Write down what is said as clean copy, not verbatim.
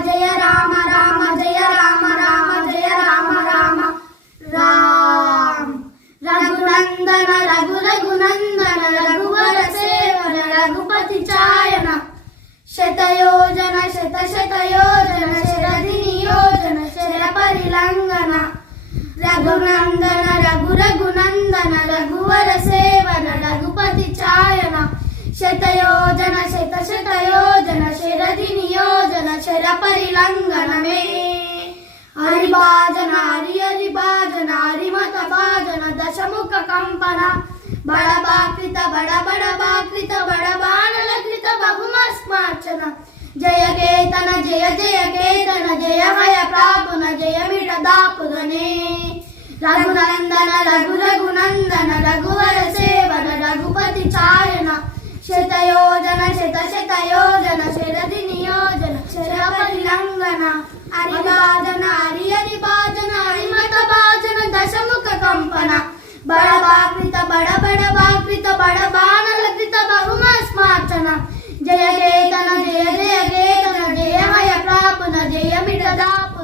జయ రామ రామ జయ రామ రామ జయ రామ రామ రామ్ రఘునందన రఘు రఘునందన రఘువర సేవన రఘుపతి చాయన శతయోజన శత శతయోజన శరధి నియోజన శర పరిలంగన రఘునందన రఘు రఘునందన రఘువర సేవన రఘుపతి చాయన శతయోజన శత శతయోజన శరధి నియోజన శర పరిలంగన మే హరిభాజన హరి హరిభాజన హరిమత భాజన దశముఖ కంపన బడబాకృత బడబడబాకృత బడబాణలకృత బహుమస్మార్చన జయ కేతన జయ జయ కేతన జయ హయ ప్రాపున జయ మిడ దాపుదనే రఘునందన రఘు రఘునందన రఘువర సేవన రఘుపతి చాయన శతయోజన శత శతయోజన శరధి నియోజన శర పరిలంగన హరిభాజన హరి హరిభాజన హరిమత భాజన దశముఖ కంపన బడబాకృత బడబడబాకృత బడబాణలకృత బహుమస్మార్చన జయ కేతన జయ జయ కేతన జయ హయ ప్రాపున జయ మిడ దాపున